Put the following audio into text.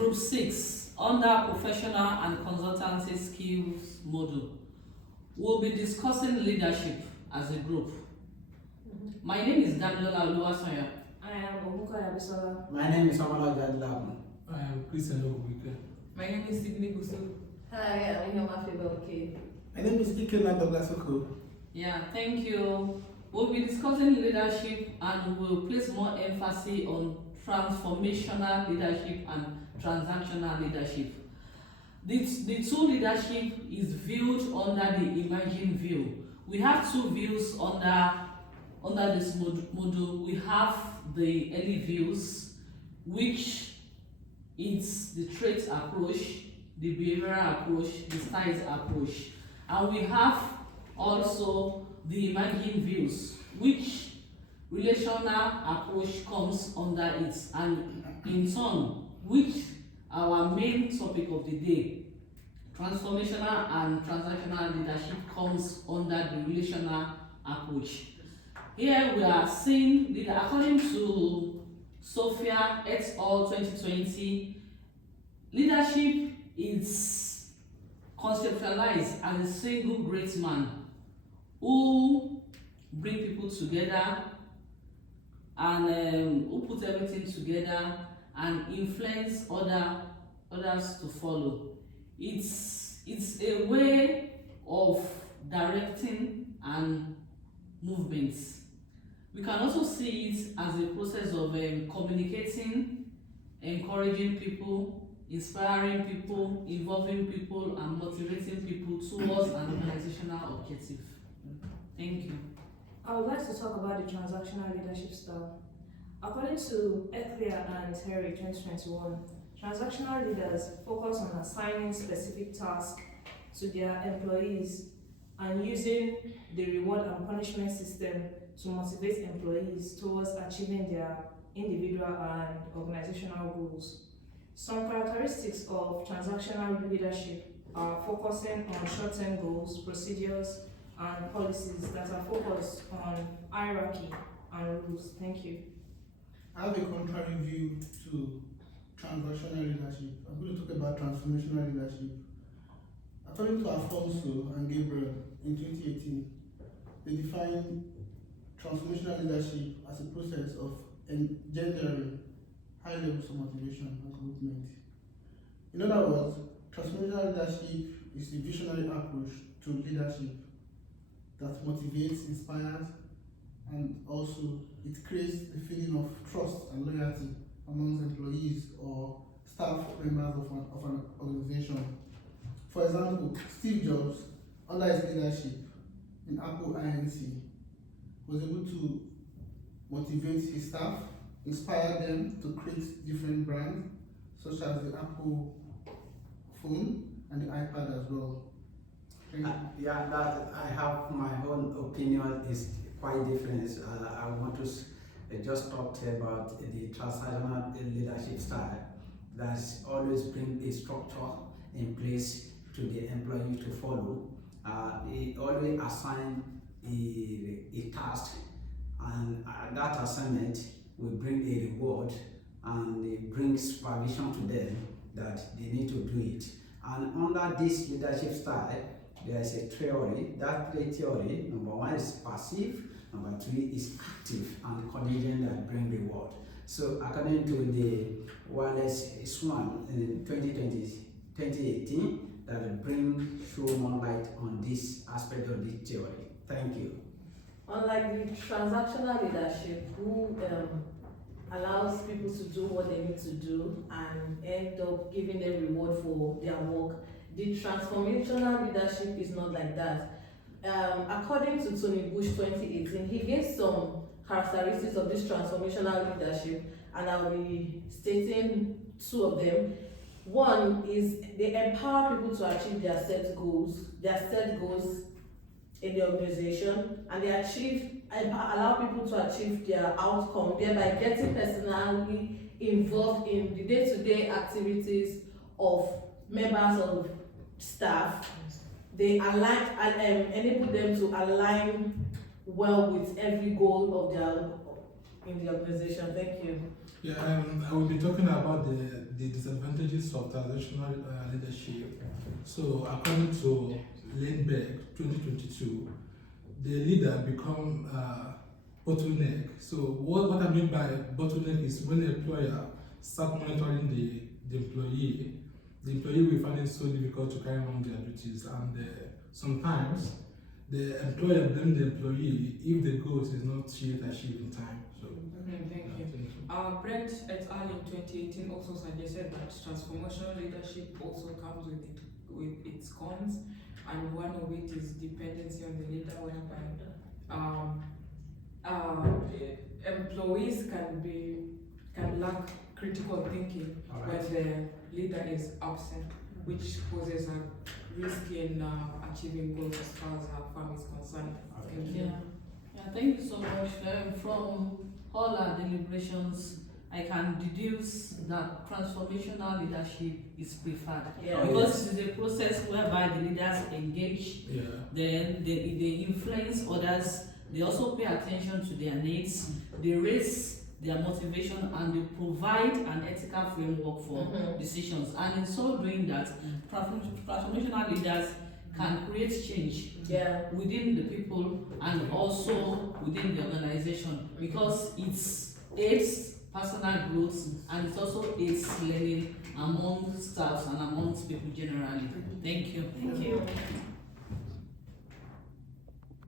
Group 6 under Professional and Consultancy Skills Module. We'll be discussing leadership as a group. My name is Daniel Oluwasonya. I am Omuka Yabisola. My name is Amala Jadlabu. I am Christian Ogubike. My name is Sydney Gusu. Hi, I'm Yoma Feboke. My name is Ikena Douglas Oko. Yeah, thank you. We'll be discussing leadership and we'll place more emphasis on transformational leadership and transactional leadership. The two leadership is viewed under the emerging view. We have two views under this module. We have the early views, which is the trait approach, the behavioral approach, the styles approach. And we have also the emerging views, which relational approach comes under it, and in turn, which our main topic of the day, transformational and transactional leadership, comes under the relational approach. Here we are seeing that according to Sophia et al. 2020, leadership is conceptualized as a single great man who bring people together and who put everything together and influence others to follow. It's a way of directing and movements. We can also see it as a process of communicating, encouraging people, inspiring people, involving people, and motivating people towards an organizational objective. Thank you. I would like to talk about the transactional leadership style. According to Ethria and Terry 2021, transactional leaders focus on assigning specific tasks to their employees and using the reward and punishment system to motivate employees towards achieving their individual and organizational goals. Some characteristics of transactional leadership are focusing on short-term goals, procedures, and policies that are focused on hierarchy and rules. Thank you. I have a contrary view to transactional leadership. I'm going to talk about transformational leadership. According to Alfonso and Gabriel in 2018, they define transformational leadership as a process of engendering high levels of motivation and movement. In other words, transformational leadership is a visionary approach to leadership that motivates, inspires, and also it creates the feeling of trust and loyalty amongst employees or staff members of an organization. For example, Steve Jobs, under his leadership in Apple Inc., was able to motivate his staff, inspire them to create different brands, such as the Apple phone and the iPad as well. Yeah, that I have my own opinion is quite different. I want to just talk about the transactional leadership style that always bring a structure in place to the employee to follow. It always assign a task, and that assignment will bring a reward and it brings supervision to them that they need to do it. And under this leadership style, there is a theory. That theory, number one, is passive, number two is active and contingent that bring reward. So according to the Wallace Swan in 2018, that will show more light on this aspect of the theory. Thank you. Unlike the transactional leadership, who allows people to do what they need to do and end up giving them reward for their work, the transformational leadership is not like that. According to Tony Bush 2018, he gave some characteristics of this transformational leadership, and I'll be stating two of them. One is they empower people to achieve their set goals in the organization, and they allow people to achieve their outcome, thereby getting personally involved in the day-to-day activities of members of staff. They enable them to align well with every goal of in the organization. Thank you. Yeah, I will be talking about the disadvantages of transactional leadership. So, according to Lindbergh 2022, the leader become bottleneck. So, what I mean by bottleneck is when the employer start monitoring the employee will find it so difficult to carry on their duties, and sometimes the employer blame the employee if the goals is not yet achieved in time. So, Thank you. Brent et al. In 2018 also suggested that transformational leadership also comes with its cons, and one of it is dependency on the leader, whereby employees can lack critical thinking when the leader is absent, which poses a risk in achieving goals as far as our firm is concerned. Thank you. Yeah, thank you so much. From all our deliberations, I can deduce that transformational leadership is preferred. Yeah. Because it is a process whereby the leaders engage, yeah. then they influence others, they also pay attention to their needs, they raise their motivation, and they provide an ethical framework for decisions. And in so doing that, transformational leaders can create change within the people and also within the organization, because it aids personal growth and it also aids learning among staffs and amongst people generally. Thank you. Thank you.